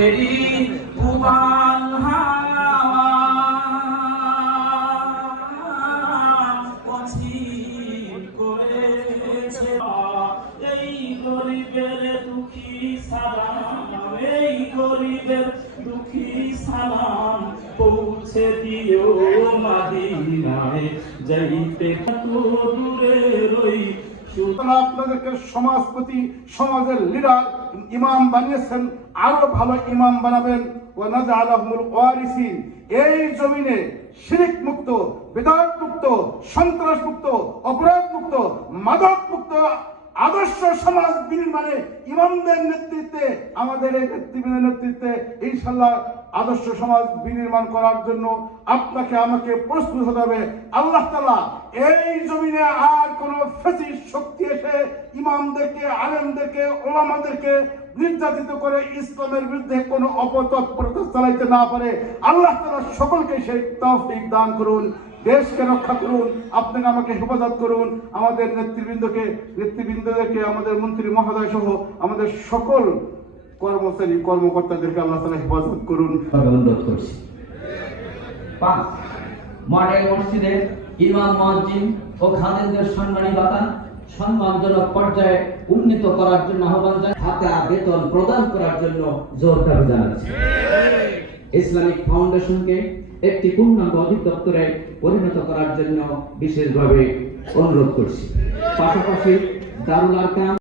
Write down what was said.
ঘরেরই উবাল হাওয়া পথিক করেছে। এই গরিবের দুঃখী সালাম, এই গরিবের দুঃখী সালাম পৌঁছে দিও মদিনায় যাইতে কত দূরে রই। আপনাদেরকে সমাজপতি, সমাজের লিডার, ইমাম বানিয়েছেন, আরো ভালো ইমাম বানাবেন। ওয়ানাজআলাহুমুল ওয়ারিসিন, এই জমিনে শিরক মুক্ত, বিদআত মুক্ত, সন্ত্রাস মুক্ত, অপরাধ মুক্ত, মাদক মুক্ত আদর্শ সমাজ বিনির্মাণে ইমামদের নেতৃত্বে, আমাদের এই নেতৃবৃন্দের নেতৃত্বে ইনশাআল্লাহ আদর্শ সমাজ বিনির্মাণ করার জন্য আপনাকে আমাকে প্রস্তুত হতে হবে। আল্লাহ তাআলা এই জমিনে আর কোন ফ্যাসিস্ট শক্তি এসে ইমামদেরকে, আলেমদেরকে, ওলামাদেরকে নির্যাতিত করে ইসলামের বিরুদ্ধে কোনো অপতৎপরতা চালাইতে না পারে। আল্লাহ তাআলা সকলকে সেই তৌফিক দান করুন। দেশকে রক্ষা করুন, আপনাকে আমাকে হেফাজত করুন। আমাদের নেতৃবৃন্দদেরকে, আমাদের মন্ত্রী মহোদয় সহ আমাদের সকল কর্মচারী কর্মকর্তাদেরকে আল্লাহ তাআলা হেফাজত করুন। অনুরোধ করছি। 5, মডেল মসজিদের ইমাম, মুয়াজ্জিন ও খাদেমদের সম্মানী ভাতা সম্মানজনক পর্যায়ে উন্নীত করার জন্য আহ্বান জানাই। ভাতা বেতন প্রদান করার জন্য জোর দাবি জানাচ্ছি। ইসলামিক ফাউন্ডেশনকে একটি পূর্ণাঙ্গ অধিদপ্তরে পরিণত করার জন্য বিশেষভাবে অনুরোধ করছি। পাশাপাশি দারুল আরকাম